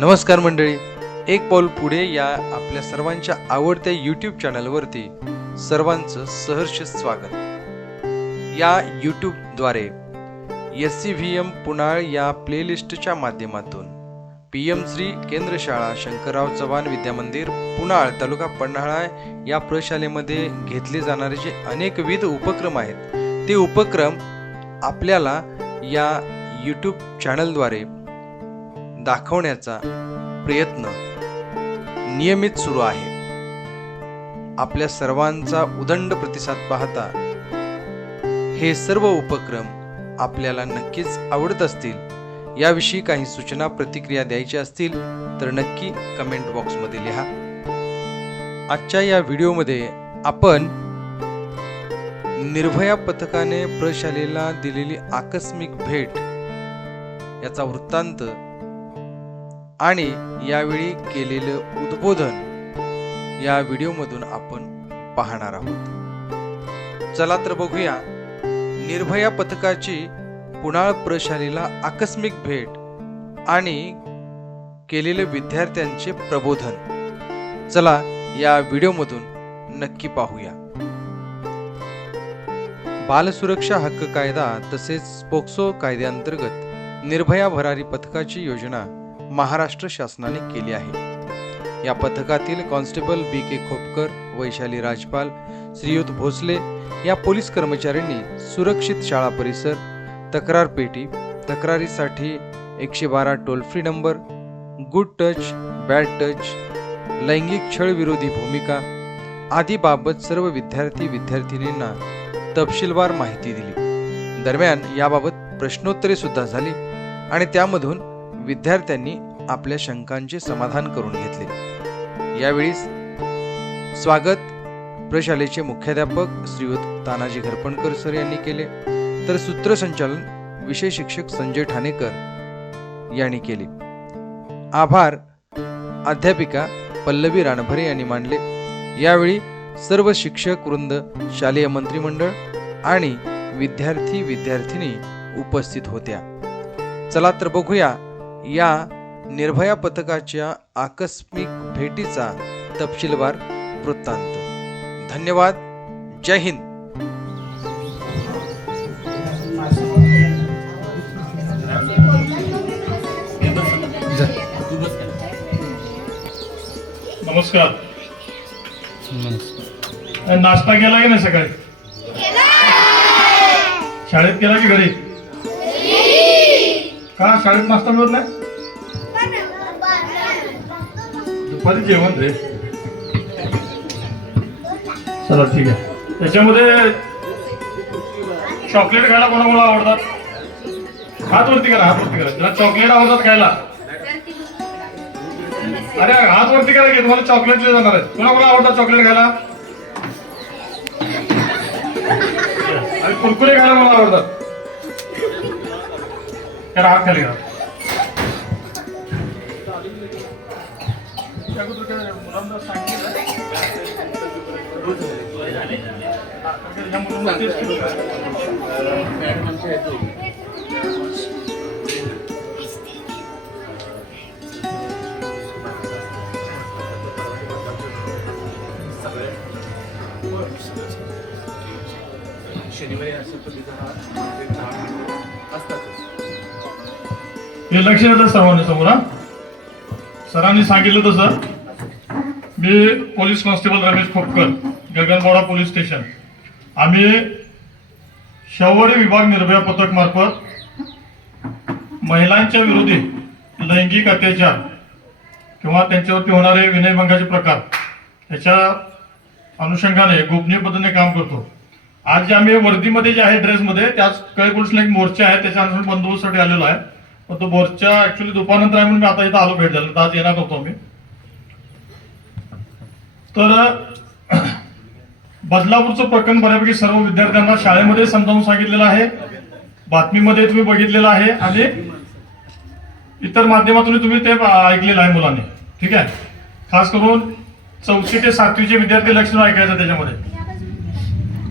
नमस्कार मंडळी. एक पाऊल पुढे या आपल्या सर्वांच्या आवडत्या यूट्यूब चॅनलवरती सर्वांचं सहर्ष स्वागत. या यूट्यूबद्वारे S C V M Punal या प्लेलिस्टच्या माध्यमातून पी एम श्री केंद्र शाळा शंकरराव चव्हाण विद्यामंदिर पुनाळ तालुका पन्हाळा या प्रशालेमध्ये घेतले जाणारे जे अनेकविध उपक्रम आहेत ते उपक्रम आपल्याला या यूट्यूब चॅनलद्वारे दाखवण्याचा प्रयत्न नियमित सुरू आहे. आपल्या सर्वांचा उदंड प्रतिसाद पाहता हे सर्व उपक्रम आपल्याला नक्कीच आवडत असतील. याविषयी काही सूचना प्रतिक्रिया द्यायच्या असतील तर नक्की कमेंट बॉक्समध्ये लिहा. आजच्या या व्हिडिओमध्ये आपण निर्भया पथकाने प्रशालेला दिलेली आकस्मिक भेट याचा वृत्तांत आणि यावेळी केलेलं उद्बोधन या व्हिडिओमधून आपण पाहणार आहोत. चला तर बघूया निर्भया पथकाची पुणाळ प्रशालेला आकस्मिक भेट आणि केलेले विद्यार्थ्यांचे प्रबोधन. चला या व्हिडिओमधून नक्की पाहूया. बालसुरक्षा हक्क कायदा तसेच पोक्सो कायद्याअंतर्गत निर्भया भरारी पथकाची योजना महाराष्ट्र शासनाने केली आहे. या पथकातील constable B K Khopkar Vaishali Rajpal श्रीयुत भोसले या पोलीस कर्मचाऱ्यांनी सुरक्षित शाळा परिसर तक्रार पेटी तक्रारीसाठी एकशे बारा toll free number good touch bad touch लैंगिक छळ विरोधी भूमिका आदी बाबत सर्व विद्यार्थी विद्यार्थिनींना तपशीलवार माहिती दिली. दरम्यान याबाबत प्रश्नोत्तरे सुद्धा झाली आणि त्यामधून विद्यार्थ्यांनी आपल्या शंकांचे समाधान करून घेतले. यावेळी स्वागत प्रशालेचे मुख्याध्यापक श्रीयुत तानाजी घरपणकर सर यांनी केले तर सूत्रसंचालन विषय शिक्षक संजय ठाणेकर यांनी केले. आभार अध्यापिका पल्लवी राणभरे यांनी मांडले यावेळी सर्व शिक्षक वृंद शालेय मंत्रिमंडळ आणि विद्यार्थी विद्यार्थिनी उपस्थित होत्या. चला तर बघूया या निर्भया पथकाच्या आकस्मिक भेटीचा तपशीलवार वृत्तांत. धन्यवाद. जय हिंद. नमस्कार. नाश्ता केला की नाही सकाळी? शाळेत केला की घरी. का शाळेत नाश्ता मिळत नाही? दुपारी जेवण रे चला ठीक आहे. त्याच्यामध्ये चॉकलेट खायला कोणाकोणा आवडतात? हात वरती करा हात वरती करा. तुला चॉकलेट आवडतात खायला. अरे हात वरती करा की तुम्हाला चॉकलेट जाणार आहेत. कोणा कोणा आवडतात चॉकलेट खायला? अरे कुरकुरे खायला मला आवडतात? करा हात खाली करा. शनिवारी असेल तर तिथं हा असतातच हे लक्ष सर्वांनी समोर हा? सरांनी सांगितलं तसं. मी police constable Ramesh Khopkar Gaganbawda police station. आम्ही शवरी विभाग निर्भया पथक मार्फत महिलांच्या विरोधी लैंगिक अत्याचार किंवा त्यांच्यावरती होणारे विनयभंगाचे प्रकार त्याच्या अनुषंगाने गोपनीय पद्धतीने काम करतो. आज जे आम्ही वर्दीमध्ये जे आहे ड्रेसमध्ये त्याच काही पोलिसला एक मोर्चा आहे त्याच्या अनुसार बंदोबस्तसाठी आलेलो आहे. पण तो मोर्चा ऍक्च्युली दुपारनंतर आहे म्हणून मी आता इथं आलो भेट झालं तर आज येणार नव्हतो मी तर बदलापूरचं प्रकरण बऱ्यापैकी सर्व विद्यार्थ्यांना शाळेमध्ये समजावून सांगितलेलं आहे. बातमीमध्ये तुम्ही बघितलेलं आहे आणि इतर माध्यमातून तुम्ही ते ऐकलेलं आहे मुलांनी. ठीक आहे? खास करून चौथी ते सातवीचे विद्यार्थी लक्ष ऐकायचं त्याच्यामध्ये.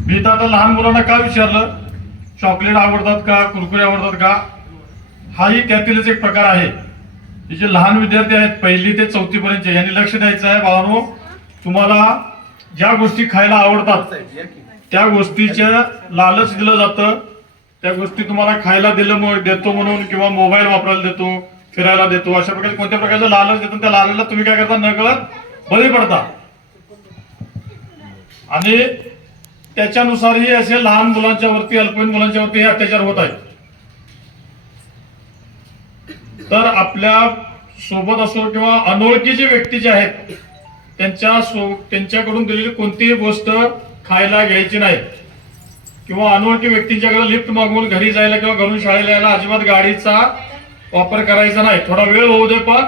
मी तर आता लहान मुलांना का विचारलं? चॉकलेट आवडतात का? कुरकुरे आवडतात का? हाही त्यातीलच एक प्रकार आहे. जे लहान विद्यार्थी आहेत पहिली ते चौथी पर्यंत यांनी लक्ष द्यायचं आहे बाळांनो. तुम्हाला ज्या गोष्टी खायला आवडतात त्या गोष्टीच्या लालच दिलं जातं. त्या गोष्टी तुम्हाला खायला दिलं देतो म्हणून किंवा मोबाईल वापरायला देतो फिरायला देतो अशा प्रकारे कोणत्या प्रकारचं लालच देतो त्या लालचला तुम्ही काय करता न कळत बळी पडता. आणि त्याच्यानुसारही असे लहान मुलांच्या वरती अल्पवयीन मुलांच्या वरती हे अत्याचार होत आहेत. तर आपल्यासोबत असो किंवा अनोळखी जे व्यक्ती जे आहेत त्यांच्या सो त्यांच्याकडून दिलेली कोणतीही गोष्ट खायला घ्यायची नाही. किंवा अनोळखी व्यक्तींच्याकडे लिफ्ट मागवून घरी जायला किंवा घरून शाळेला यायला अजिबात गाडीचा वापर करायचा नाही. थोडा वेळ होऊ दे पण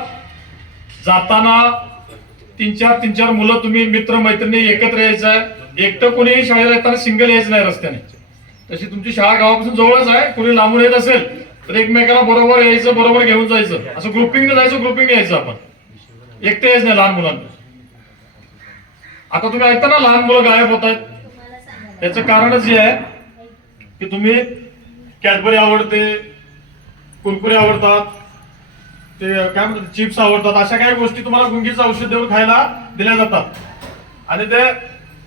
जाताना तीन चार तीन चार मुलं तुम्ही मित्र मैत्रिणी एकत्र यायचं आहे. एकटं कोणीही शाळेला येताना सिंगल यायचं नाही रस्त्याने. तशी तुमची शाळा गावापासून जवळच आहे. कोणी लांबून येत असेल तर एकमेकाला बरोबर यायचं बरोबर घेऊन जायचं. असं ग्रुपिंग जायचं ग्रुपिंग यायचं आपण. एकटे यायचं नाही लहान मुलांना आता तुम्ही ऐकता ना लहान मुलं गायब होत आहेत. त्याचं कारणच हे आहे की तुम्ही कॅडबरी आवडते कुरकुरे आवडतात ते काय म्हणतात चिप्स आवडतात अशा काही गोष्टी तुम्हाला गुंगीचं औषध देऊन खायला दिल्या जातात. आणि ते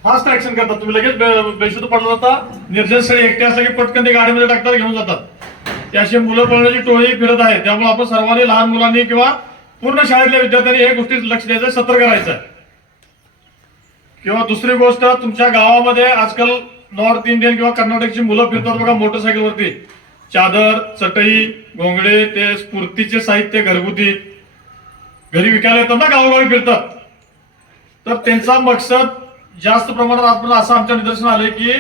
फास्ट ऍक्शन करतात. तुम्ही लगेच बेशुद्ध पडला जाता निर्जन स्थळी एकटे असले की पटकन ते गाडीमध्ये टाकतात घेऊन जातात. ते अशी मुलं पळण्याची टोळी फिरत आहे त्यामुळे आपण सर्वांनी लहान मुलांनी किंवा पूर्ण शाळेतल्या विद्यार्थ्यांनी हे गोष्टी लक्ष द्यायचं सतर्क राहायचं. किंवा दुसरी गोष्ट तुमच्या गावामध्ये आजकाल नॉर्थ इंडियन किंवा कर्नाटकची मुलं फिरतात बघा मोटरसायकलवरती. चादर चटई घोंगडे ते स्फूर्तीचे साहित्य घरगुती. घरी विकायला येतात ना गावोगावी फिरतात. तर त्यांचा मकसद जास्त प्रमाणात आपण असं आमच्या निदर्शन आले की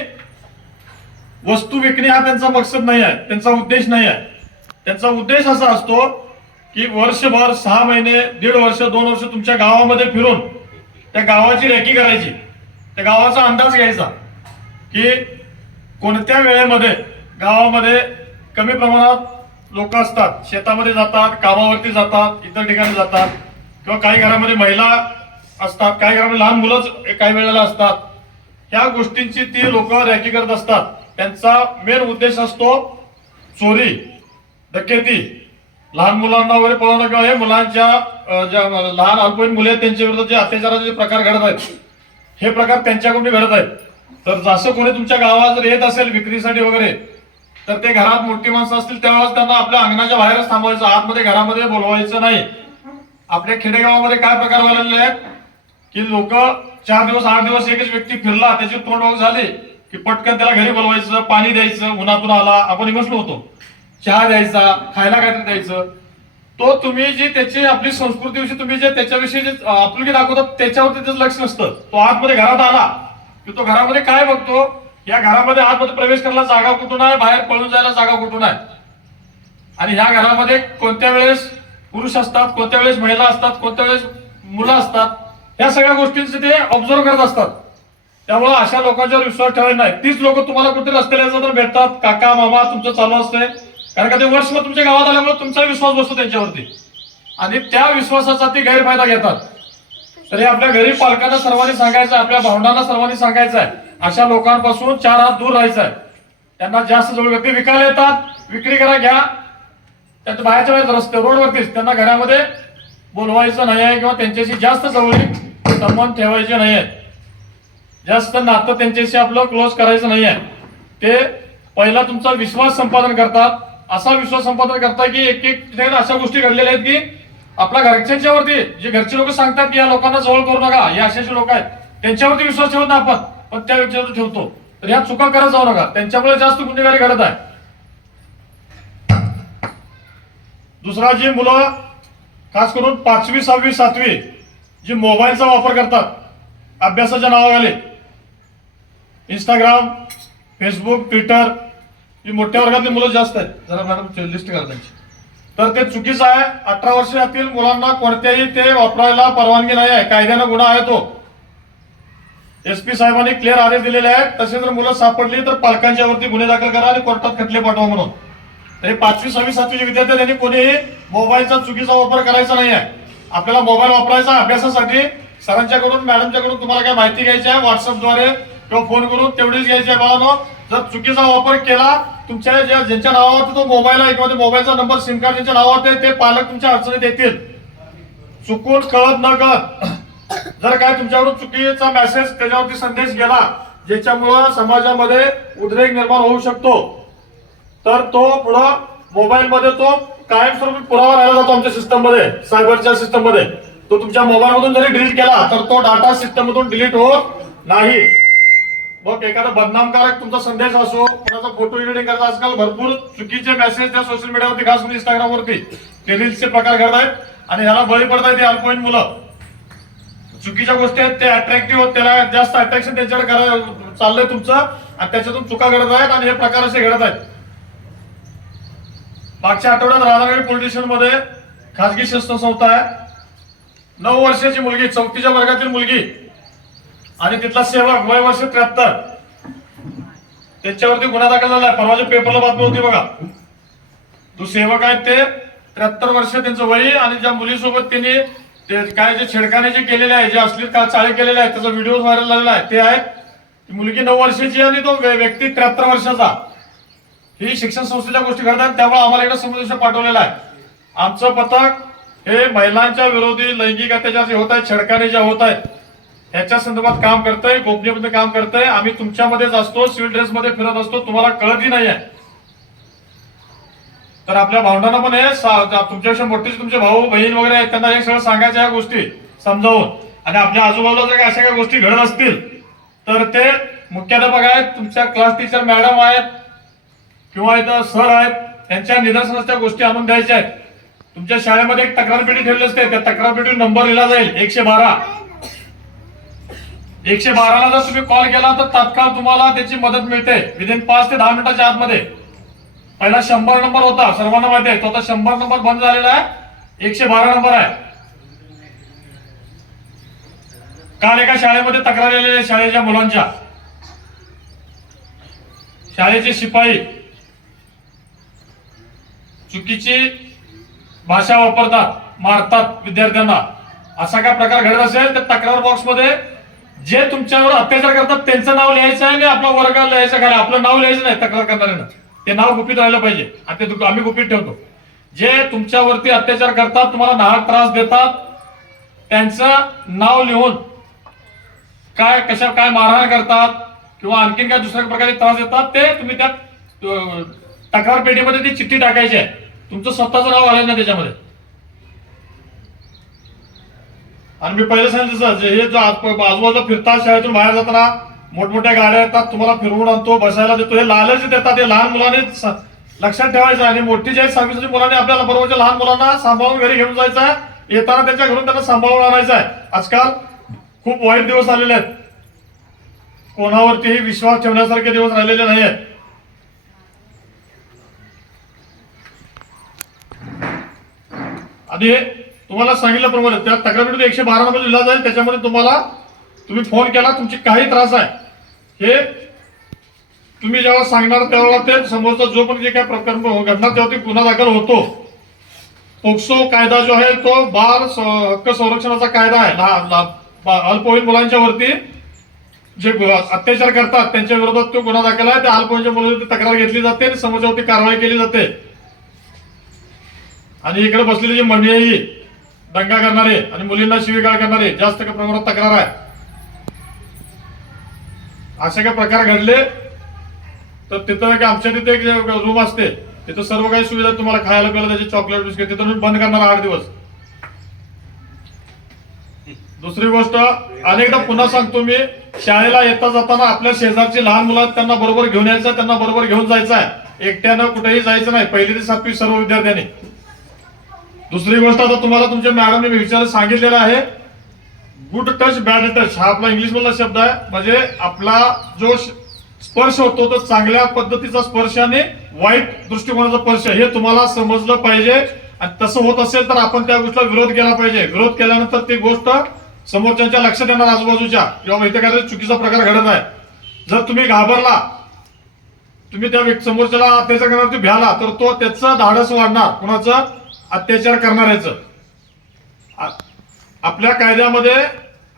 वस्तू विकणे हा त्यांचा मकसद नाही आहे त्यांचा उद्देश नाही आहे. त्यांचा उद्देश असा असतो की वर्षभर सहा महिने दीड वर्ष दोन वर्ष तुमच्या गावामध्ये फिरून त्या गावाची रेकी करायची. त्या गावाचा अंदाज घ्यायचा की कोणत्या वेळेमध्ये गावामध्ये कमी प्रमाणात लोक असतात शेतामध्ये जातात कामावरती जातात इतर ठिकाणी जातात किंवा काही घरामध्ये महिला असतात काही घरामध्ये लहान मुलंच काही वेळेला असतात. ह्या गोष्टींची ती लोक रॅकी करत असतात. त्यांचा मेन उद्देश असतो चोरी डकेती लहान मुलांना वगैरे पळवणं किंवा हे मुलांच्या ज्या लहान अल्पवयीन मुले आहेत त्यांच्या विरुद्ध जे अत्याचाराचे जे प्रकार घडत आहेत हे प्रकार त्यांच्याकडून घडत आहेत. तर जसं कोणी तुमच्या गावात जर येत असेल विक्रीसाठी वगैरे तर ते घरात मोठी माणसं असतील त्यावेळेस त्यांना आपल्या अंगणाच्या बाहेरच थांबवायचं आतमध्ये घरामध्ये बोलवायचं नाही. आपल्या खेडेगावामध्ये काय प्रकार व्हायला आहेत? की लोक चार दिवस आठ दिवस एकच व्यक्ती फिरला त्याची तोंड झाली की पटकन त्याला घरी बोलवायचं पाणी द्यायचं उन्हातून आला आपण बसलो होतो. चहा द्यायचा खायला काहीतरी द्यायचं. तो तुम्ही जी त्याची आपली संस्कृतीविषयी तुम्ही जे त्याच्याविषयी जे आपुलकी दाखवतात त्याच्यावरती त्याचं लक्ष नसतं. तो आतमध्ये घरात आला की तो घरामध्ये काय बघतो? या घरामध्ये आतमध्ये प्रवेश करायला जागा कुठून आहे? बाहेर पळून जायला जागा कुठून आहे? आणि ह्या घरामध्ये कोणत्या वेळेस पुरुष असतात कोणत्या वेळेस महिला असतात कोणत्या वेळेस मुलं असतात? या सगळ्या गोष्टींचे ते ऑब्झर्व करत असतात. त्यामुळे अशा लोकांच्यावर विश्वास ठेवायचा नाही. तीच लोक तुम्हाला कुठे रस्त्याला जर भेटतात? काका मामा तुमचं चालू असतंय. कारण का ते वर्ष तुमच्या गावात आल्यामुळे तुमचा विश्वास बसतो त्यांच्यावरती. आणि त्या विश्वासाचा ते गैरफायदा घेतात. तरी आपल्या गरीब पालकांना सर्वांनी सांगायचं आपल्या भावंडांना सर्वांनी सांगायचं आहे. अशा लोकांपासून चार हात दूर राहायचं आहे. त्यांना जास्त जवळ व्यक्ती विकायला येतात. विक्री करा घ्या. त्यात बाहेरच्या वेळेस रस्ते रोडवरतीच. त्यांना घरामध्ये बोलवायचं नाही आहे किंवा त्यांच्याशी जास्त जवळीक संबंध ठेवायचे नाही आहे जास्त नातं त्यांच्याशी आपलं क्लोज करायचं नाही आहे ते पहिला तुमचा विश्वास संपादन करतात. असा विश्वास संपादन करतात की एक एक अशा गोष्टी घडलेल्या आहेत की आपल्या घरच्यांच्यावरती जे घरचे लोक सांगतात की या लोकांना जवळ करू नका हे असे लोक आहेत. त्यांच्यावरती विश्वास ठेवत नाही आपण पण त्या व्यक्तीवर ठेवतो. तर ह्या चुका करत जाऊ नका. त्यांच्यामुळे जास्त गुन्हेगारी घडत आहे. दुसरा जी मुलं खास करून पाचवी सहावी सातवी जी मोबाईलचा वापर करतात अभ्यासाच्या नावाखाली इंस्टाग्राम फेसबुक ट्विटर ही मोठ्या वर्गातली मुलं जास्त आहेत. जरा मॅडम लिस्ट करा त्यांची. तर ते चुकीचं आहे. अठरा वर्षातील मुलांना कोणत्याही ते वापरायला परवानगी नाही आहे. कायद्यानं गुन्हा आहे तो. एस पी साहेबांनी क्लिअर आदेश दिलेले आहेत. तसे जर मुलं सापडली तर पालकांच्या वरती गुन्हे दाखल करा आणि कोर्टात खटले पाठवा म्हणून. तरी हे पाचवी सहावी सातवीचे विद्यार्थी त्यांनी कोणीही मोबाईलचा चुकीचा वापर करायचा नाही आहे. आपल्याला मोबाईल वापरायचा अभ्यासासाठी सरांच्याकडून मॅडमच्याकडून तुम्हाला काय माहिती घ्यायची आहे? व्हॉट्सअपद्वारे किंवा फोन करून तेवढीच घ्यायची आहे. जर चुकीचा वापर केला तुमच्या ज्या ज्यांच्या नावावरती तो मोबाईल आहे किंवा ते मोबाईलचा नंबर सिम कार्ड ज्यांच्या नावावरती आहे, ते पालक तुमच्या अडचणीत येतील. चुकून कळत न कळत जर काय तुमच्याकडून चुकीचा मेसेज त्याच्यावरती संदेश गेला ज्याच्यामुळं समाजामध्ये उद्रेक निर्माण होऊ शकतो तर तो पुढं मोबाईलमध्ये तो कायमस्वरूपी पुरावा राहिला जातो आमच्या सिस्टममध्ये सायबरच्या सिस्टममध्ये तो तुमच्या मोबाईलमधून जरी डिलीट केला तर तो डाटा सिस्टममधून डिलीट होत नाही. मग एखादा बदनामकारक तुमचा संदेश असो कोणाचा फोटो एडिटिंग करता आजकाल भरपूर चुकीचे मेसेज त्या सोशल मीडियावरती खास करून इंस्टाग्रामवरती ते रील्सचे प्रकार घडत आहेत आणि ह्याला बळी पडत आहेत अल्पवयीन मुलं. चुकीच्या गोष्टी आहेत ते अट्रॅक्टिव्ह त्याला जास्त अट्रॅक्शन त्यांच्याकडे करा चाललंय तुमचं आणि त्याच्यातून चुका घडत आहेत आणि हे प्रकार असे घडत आहेत. मागच्या आठवड्यात राधानगरी पोलीसमध्ये खासगी शस्त्र संस्था आहे. नऊ वर्षाची मुलगी चौथीच्या वर्गातील मुलगी आणि तिथला सेवक वय वर्ष त्र्याहत्तर. त्याच्यावरती गुन्हा दाखल झालाय परवाच्या पेपरला बातमी होती बघा. तो सेवक आहेत ते त्र्याहत्तर वर्ष त्यांचं वय आणि ज्या मुलीसोबत त्यांनी ते काय जे छेडखाने जे केलेले आहे जे असली का चाळे केलेले आहेत त्याचा व्हिडिओ व्हायरल झालेला आहे ते आहे. मुलगी नऊ वर्षाची आणि तो व्य- व्यक्ती त्र्याहत्तर वर्षाचा. ही शिक्षण संस्थेच्या गोष्टी घडतात त्यामुळे आम्हाला इकडे समुदेश पाठवलेला आहे. आमचं पथक हे महिलांच्या विरोधी लैंगिक अत्याचार जे होत आहेत छडकाने ज्या होत आहेत ह्याच्या संदर्भात काम करतंय गोपनीयपणे काम करतंय. आम्ही तुमच्यामध्येच असतो सिव्हिल ड्रेस मध्ये फिरत असतो. तुम्हाला कळतही नाही आहे तर आपल्या भावंडांना पण हे तुमच्यापेक्षा मोठे तुमचे भाऊ बहीण वगैरे आहेत त्यांना हे सगळं सांगायच्या या गोष्टी समजावून. आणि आपल्या आजूबाजूला जर काही अशा काही गोष्टी घडत असतील तर ते मुख्याध्यापक आहेत तुमच्या क्लास टीचर मॅडम आहेत किंवा इथं सर आहेत त्यांच्या निदर्शनास त्या गोष्टी आणून द्यायच्या आहेत. तुमच्या शाळेमध्ये एक तक्रार पेटी ठेवली असते त्या तक्रार पेटी नंबर लिहिला जाईल एकशे बारा. एकशे बाराला जर तुम्ही कॉल केला तर तात्काळ तुम्हाला त्याची मदत मिळते. विदिन पाच ते दहा मिनिटाच्या आतमध्ये. पहिला शंभर नंबर होता सर्वांना माहिती आहे. तो आता शंभर नंबर बंद झालेला आहे. एकशे बारा नंबर आहे. काल एका शाळेमध्ये तक्रार आलेल्या शाळेच्या मुलांच्या. शाळेचे शिपाई चुकीची भाषा वापरतात मारतात विद्यार्थ्यांना. असा काय प्रकार घडत असेल तर तक्रार बॉक्समध्ये जे तुमच्यावर अत्याचार करतात त्यांचं नाव लिहायचं आहे आणि आपला वर्ग लिहायचं काय आपलं नाव लिहायचं नाही तक्रार करणाऱ्यानं. ते नाव गुपित राहिलं पाहिजे. आणि ते आम्ही गुपित ठेवतो. जे तुमच्यावरती अत्याचार करतात तुम्हाला नाहक त्रास देतात त्यांचं नाव लिहून काय कशा काय मारहाण करतात किंवा आणखीन काय दुसऱ्या प्रकारे त्रास देतात ते तुम्ही त्या तक्रार पेटीमध्ये ती चिठ्ठी टाकायची आहे. तुमचं स्वतःचं नाव आलं ना त्याच्यामध्ये. आणि मी पहिले सांगितलं सर हे जो आजूबाजूला फिरतात शाळेतून बाहेर जाताना मोठमोठ्या गाड्या येतात तुम्हाला फिरवून आणतो बसायला देतो. हे लालच देतात हे लहान मुलांनी लक्षात ठेवायचं आणि मोठी जे आहेत सहावीच्या मुलांनी आपल्याला बरोबरच्या लहान मुलांना सांभाळून घरी घेऊन जायचं आहे येताना त्यांच्या घरून त्यांना सांभाळून आणायचं आहे आजकाल खूप वाईट दिवस आलेले आहेत. कोणावरतीही विश्वास ठेवण्यासारखे दिवस राहिलेले नाही आहेत आणि तुम्हाला सांगितल्याप्रमाणे त्या तक्रारीमध्ये एकशे बारा नंबर लिहिला जाईल त्याच्यामध्ये तुम्हाला तुम्ही फोन केला तुमची काही त्रास आहे. हे तुम्ही जेव्हा सांगणार त्यावेळेला ते समोरचा जो पण जे काही प्रकरण हो, घडणार त्यावरती गुन्हा दाखल होतो. पोक्सो कायदा जो आहे तो बाल स- हक्क संरक्षणाचा कायदा आहे. अल्पवयीन मुलांच्या वरती जे अत्याचार करतात त्यांच्या विरोधात तो गुन्हा दाखल आहे. त्या अल्पवयीनच्या मुलांवरती तक्रार घेतली जाते आणि समोरच्यावरती कारवाई केली जाते. आणि इकडे बसलेली जी मंडळी आहे ही दंगा करणारे आणि मुलींना शिवीगाळ करणारे जास्त का प्रमाणात तक्रार आहे? असे काही प्रकार घडले तर तिथं आमच्या तिथे एक रूम असते. तिथं सर्व काही सुविधा तुम्हाला खायला प्यायला त्याची चॉकलेट बिस्किट तिथं बंद करणार आठ दिवस. दुसरी गोष्ट अनेकदा पुन्हा सांगतो मी शाळेला येता जाताना आपल्या शेजारची लहान मुलं त्यांना बरोबर घेऊन यायचं त्यांना बरोबर घेऊन जायचं आहे. एकट्यानं कुठेही जायचं नाही. पहिली ते सातवी सर्व विद्यार्थ्यांनी. दुसरी गोष्ट आता तुम्हाला तुमच्या मॅडमने विचार सांगितलेलं आहे. गुड टच बॅड टच हा आपला इंग्लिश मधला शब्द आहे. म्हणजे आपला जो स्पर्श होतो तो चांगल्या पद्धतीचा स्पर्श आणि वाईट दृष्टिकोनाचा स्पर्श हे तुम्हाला समजलं पाहिजे. आणि तसं होत असेल तर आपण त्या गोष्टीला विरोध केला पाहिजे. विरोध केल्यानंतर ती गोष्ट समोरच्या लक्षात येणार आजूबाजूच्या. किंवा इथे काहीतरी चुकीचा प्रकार घडत आहे. जर तुम्ही घाबरला तुम्ही त्या समोरच्याला त्याच्या घरावरती भ्याला तर तो त्याचं धाडस वाढणार. कुणाचं? अत्याचार करणाऱ्याचं. आपल्या कायद्यामध्ये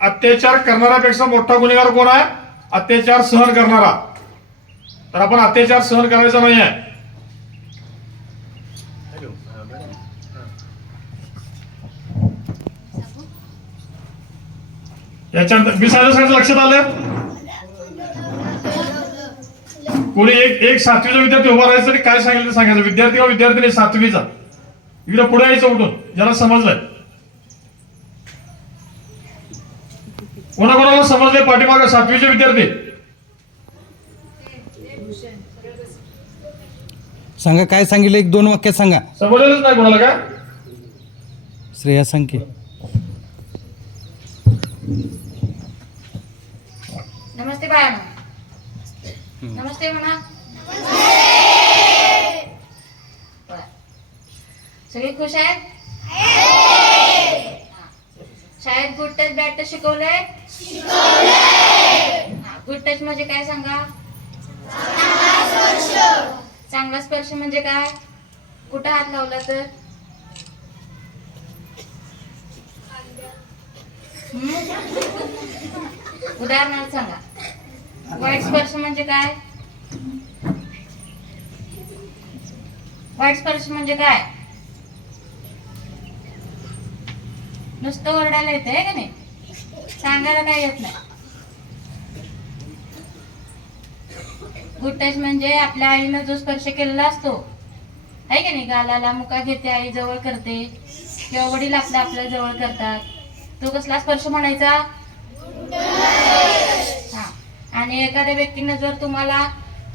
अत्याचार करणाऱ्यापेक्षा मोठा गुन्हेगार कोण आहे? अत्याचार सहन करणारा. तर आपण अत्याचार सहन करायचा नाही आहे याच्यानंतर मी सांगितलं लक्षात आलं कोणी एक एक सातवीचा विद्यार्थी उभा राहायचं काय सांगितलं सांगायचं. विद्यार्थी किंवा विद्यार्थी सातवीचा. इकडे पुढे यायचं उठून. ज्याला समजलंय. कोणाकोणाला समजले पाठीमागे सातवीचे विद्यार्थी? सांगा काय सांगितलं? एक दोन वाक्यात सांगा. समजलेलंच नाही कोणाला काय श्रेया सांगे नमस्ते बाळांनो नमस्ते म्हणा. सगळे खुश आहेत. शाळेत गुड टच बॅड टच शिकवलंय? गुड टच म्हणजे काय सांगा? चांगला स्पर्श. म्हणजे काय? कुठं हात लावला तर? उदाहरणार्थ सांगा. वाईट स्पर्श म्हणजे काय? वाईट स्पर्श म्हणजे काय? नुसतं ओरडायला येत आहे का नाही? सांगायला काय येत नाही. गुड टच म्हणजे आपल्या आईनं जो स्पर्श केलेला असतो. आहे का नाही? गालाला मुका घेते आई जवळ करते. किंवा वडील आपल्या आपल्या जवळ करतात. तो कसला स्पर्श म्हणायचा? हा. आणि एखाद्या व्यक्तीनं जर तुम्हाला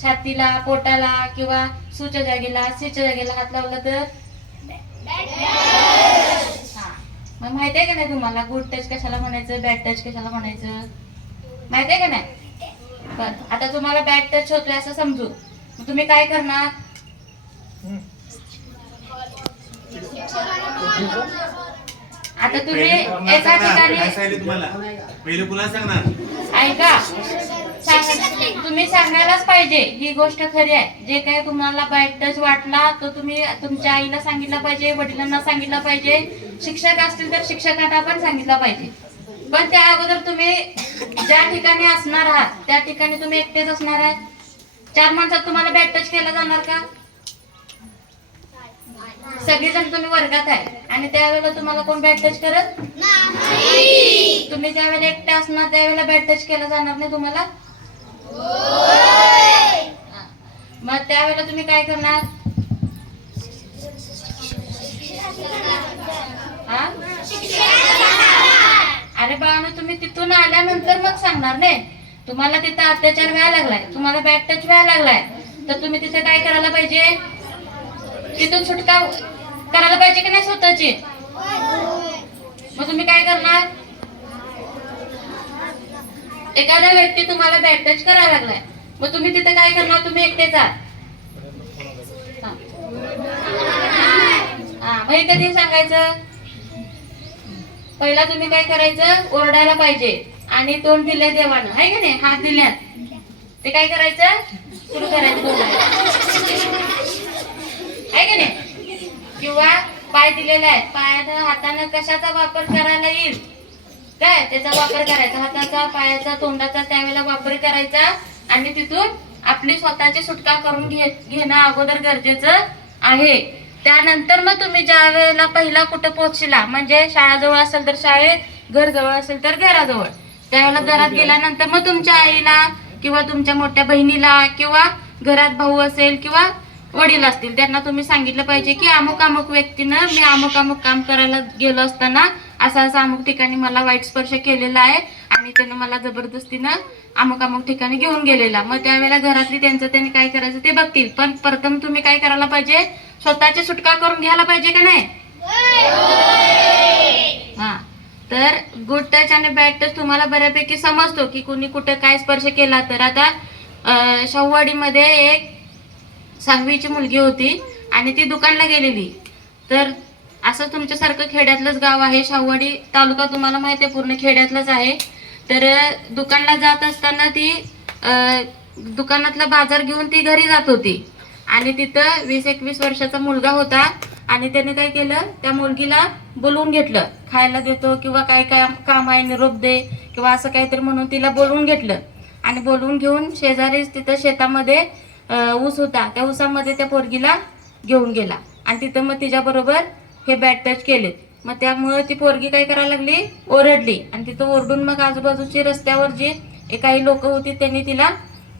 छातीला पोटाला किंवा सूच्या जागेला सीच्या जागेला हात लावला तर? मग माहीत आहे का नाही तुम्हाला? गुड टच कशाला म्हणायचं? बॅड टच कशाला म्हणायचं? माहीत आहे का नाही? बर आता तुम्हाला बॅड टच होतोय असं समजू. मग तुम्ही काय करणार? आता तुम्ही एका ठिकाणी पहिले सांगणार. ऐका. सांग तुम्ही सांगायलाच पाहिजे. ही गोष्ट खरी आहे. जे काही तुम्हाला बॅड टच वाटला तो तुम्ही तुमच्या आईला सांगितलं पाहिजे वडिलांना सांगितलं पाहिजे. शिक्षक असतील तर शिक्षकांना पण सांगितलं पाहिजे. पण त्या अगोदर तुम्ही ज्या ठिकाणी असणार आहात त्या ठिकाणी तुम्ही एकटेच असणार आहात. चार माणसात तुम्हाला बॅड टच केला जाणार का? सगळेजण तुम्ही वर्गात आहे. आणि त्यावेळेला तुम्हाला कोण बॅड टच करत? तुम्ही ज्यावेळेला एकटे असणार त्यावेळेला बॅड टच केला जाणार नाही तुम्हाला. मग त्यावेळेला तुम्ही काय करणार? अरे बाळानं तुम्ही तिथून आल्यानंतर मग सांगणार नाही. तुम्हाला तिथं अत्याचार व्हायला लागलाय. तुम्हाला बॅड टच व्हायला लागलाय. तर तुम्ही तिथे काय करायला पाहिजे? तिथून सुटका करायला पाहिजे की नाही स्वतःची? मग तुम्ही काय करणार? एखादा व्यक्ती तुम्हाला बॅड टच करायला लागलाय. मग तुम्ही तिथे काय करणार? तुम्ही एकटेच आहात हा. हा मग कधी सांगायचं. पहिला तुम्ही काय करायचं? ओरडायला पाहिजे. आणि तोंड दिले देवानं. आहे का नाही? हात दिल्यात. ते काय करायचं? सुरू करायचं बोलायला. आहे का नाही? किंवा पाय दिलेला आहे. पायानं हातानं कशाचा वापर करायला येईल? काय? त्याचा वापर करायचा. हाताचा पायाचा तोंडाचा त्यावेळेला वापर करायचा. आणि तिथून आपली स्वतःची सुटका करून घे घेणं अगोदर गरजेचं आहे. त्यानंतर मग तुम्ही ज्या वेळेला पहिला कुठं पोहोचला म्हणजे शाळाजवळ असेल तर शाळेत घर जवळ असेल तर घराजवळ. त्यावेळेला घरात गेल्यानंतर मग तुमच्या आईला किंवा तुमच्या मोठ्या बहिणीला किंवा घरात भाऊ असेल किंवा वडील असतील त्यांना तुम्ही सांगितलं पाहिजे की अमुक अमुक व्यक्तीनं मी अमुक अमुक काम करायला गेलो असताना असा असा अमुक ठिकाणी मला वाईट स्पर्श केलेला आहे आणि त्यानं मला जबरदस्तीनं अमुक अमुक ठिकाणी घेऊन गेलेला. मग त्यावेळेला घरातली त्यांचं त्यांनी काय करायचं ते बघतील. पण प्रथम तुम्ही काय करायला पाहिजे? स्वतःची सुटका करून घ्यायला पाहिजे का नाही? हा. तर गुड टच आणि बॅड टच तुम्हाला बऱ्यापैकी समजतो की कुणी कुठे काय स्पर्श केला तर. आता अं, शाहूवाडीमध्ये एक सहावीची मुलगी होती आणि ती दुकानला गेलेली. तर असं तुमच्यासारखं खेड्यातलंच गाव आहे. शाहूवाडी तालुका तुम्हाला माहिती आहे पूर्ण खेड्यातलंच आहे. तर दुकानला जात असताना ती दुकानातला बाजार घेऊन ती घरी जात होती. आणि तिथं वीस एकवीस वर्षाचा मुलगा होता आणि त्याने काय केलं त्या मुलगीला बोलवून घेतलं. खायला देतो किंवा काय काय काम आहे निरोप दे किंवा असं काहीतरी म्हणून तिला बोलवून घेतलं. आणि बोलवून घेऊन शेजारीच तिथं शेतामध्ये ऊस होता. त्या ऊसामध्ये त्या पोरगीला घेऊन गेला. आणि तिथं मग तिच्याबरोबर हे बॅड टच केले मग त्यामुळे ती पोरगी काय करायला लागली? ओरडली. आणि तिथं ओरडून मग आजूबाजूची रस्त्यावर जी काही लोक होती त्यांनी तिला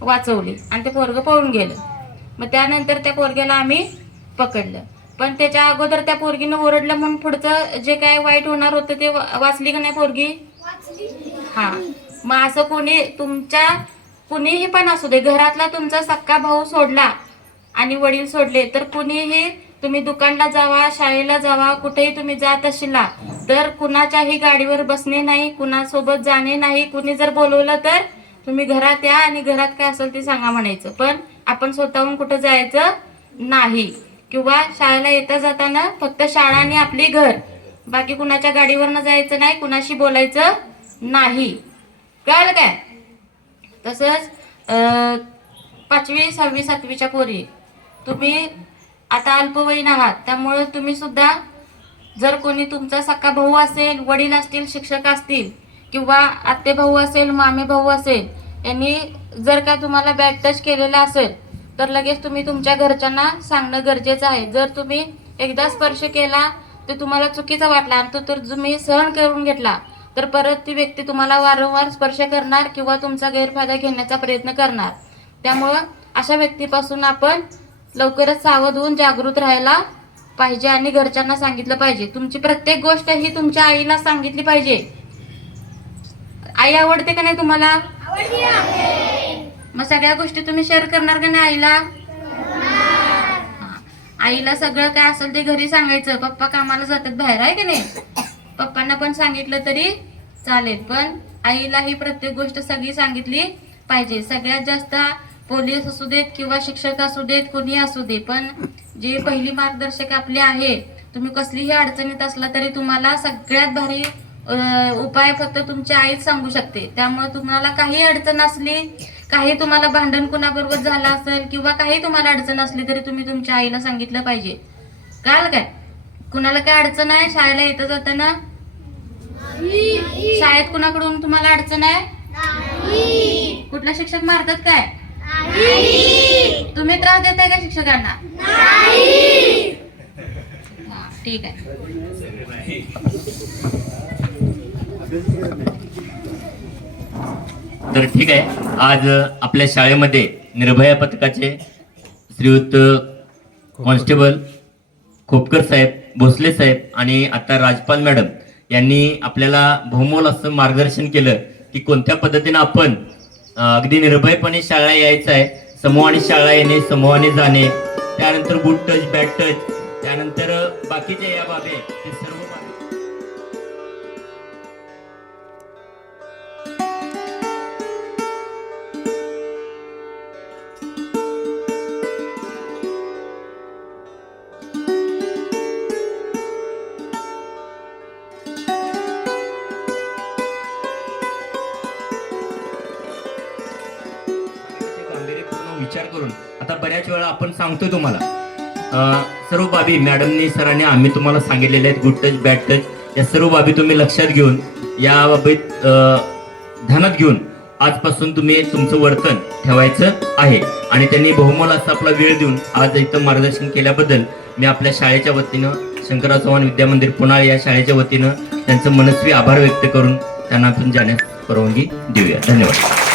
वाचवली. आणि ते पोरगं पळून गेलं. मग त्यानंतर त्या पोरग्याला आम्ही पकडलं. पण त्याच्या अगोदर त्या पोरगीनं ओरडलं म्हणून पुढचं जे काय वाईट होणार होतं ते वाचली का नाही पोरगी? हा. मग असं कोणी तुमच्या कुणीही पण असू दे घरातला तुमचा सक्का भाऊ सोडला आणि वडील सोडले तर कुणीही तुम्ही दुकानला जावा शाळेला जावा कुठेही तुम्ही जात असला तर कुणाच्याही गाडीवर बसणे नाही कुणासोबत जाणे नाही. कुणी जर बोलवलं तर तुम्ही घरात या आणि घरात काय असेल ते सांगा म्हणायचं. पण आपण स्वतःहून कुठं जायचं नाही. किंवा शाळेला येता जाताना फक्त शाळा आणि आपली घर. बाकी कुणाच्या गाडीवरनं जायचं नाही कुणाशी बोलायचं नाही. कळलं काय? तसंच पाचवी सहावी सातवीच्या पोरी. तुम्ही आता अल्पवयीन आहात त्यामुळे तुम्ही सुद्धा जर कोणी तुमचा सखा भाऊ असेल वडील असतील शिक्षक असतील किंवा आत्ते भाऊ असेल मामे भाऊ असेल यांनी जर का तुम्हाला बॅड टच केलेला असेल तर लगेच तुम्ही तुमच्या घरच्यांना सांगणं गरजेचं आहे. जर तुम्ही एकदा स्पर्श केला तर तुम्हाला चुकीचा वाटला आणि तो तर तुम्ही सहन करून घेतला तर परत ती व्यक्ती तुम्हाला वारंवार स्पर्श करणार किंवा तुमचा गैरफायदा घेण्याचा प्रयत्न करणार. त्यामुळं अशा व्यक्तीपासून आपण लवकरच सावध होऊन जागृत राहायला पाहिजे आणि घरच्यांना सांगितलं पाहिजे. तुमची प्रत्येक गोष्ट ही तुमच्या आईला सांगितली पाहिजे. आई आवडते का नाही तुम्हाला? मग सगळ्या गोष्टी तुम्ही शेअर करणार का नाही आईला. आईला सगळं काय असेल ते घरी सांगायचं. पप्पा कामाला जातात बाहेर आहे की नाही? पप्पांना पण सांगितलं तरी चालेल. पण आईला ही प्रत्येक गोष्ट सगळी सांगितली पाहिजे. सगळ्यात जास्त पोलीस असू देत किंवा शिक्षक असू देत कोणी असू दे पण जे पहिली मार्गदर्शक आपले आहे तुम्ही कसलीही अडचणीत असला तरी तुम्हाला सगळ्यात भारी उपाय फक्त तुमची आईच सांगू शकते. त्यामुळे तुम्हाला काही अडचण असली काही तुम्हाला भांडण कुणाबरोबर झालं असेल किंवा काही तुम्हाला अडचण असली तरी तुम्ही तुमच्या आईला सांगितलं पाहिजे. कळलं काय? कुणाला काय अडचण आहे? शाळेला येता जाताना? शाळेत कुणाकडून तुम्हाला अडचण आहे? कुठला शिक्षक मारतात काय? तुम्ही त्रास देताय का शिक्षकांना? ठीक आहे. तर ठीक आहे. आज आपल्या शाळेमध्ये निर्भया पथकाचे श्रीयुत कॉन्स्टेबल खोपकर साहेब भोसले साहेब आणि आता राजपाल मॅडम यांनी आपल्याला बहुमोल असं मार्गदर्शन केलं की कोणत्या पद्धतीनं आपण अगदी निर्भयपणे शाळा यायचं आहे समूहाने शाळा येणे समूहाने जाणे. त्यानंतर गुड टच बॅड टच त्यानंतर बाकीच्या या बाबी सांगतोय तुम्हाला. सर्व बाबी मॅडमनी सरांनी आम्ही तुम्हाला सांगितलेले आहेत गुड टच बॅड टच या सर्व बाबी तुम्ही लक्षात घेऊन या बाबीत ध्यानात घेऊन आजपासून तुम्ही तुमचं वर्तन ठेवायचं आहे. आणि त्यांनी बहुमोल असा आपला वेळ देऊन आज इथं मार्गदर्शन केल्याबद्दल मी आपल्या शाळेच्या वतीनं शंकरराव चव्हाण विद्यामंदिर पुणार या शाळेच्या वतीनं त्यांचं मनस्वी आभार व्यक्त करून त्यांना आपण जाण्यास परवानगी देऊया. धन्यवाद.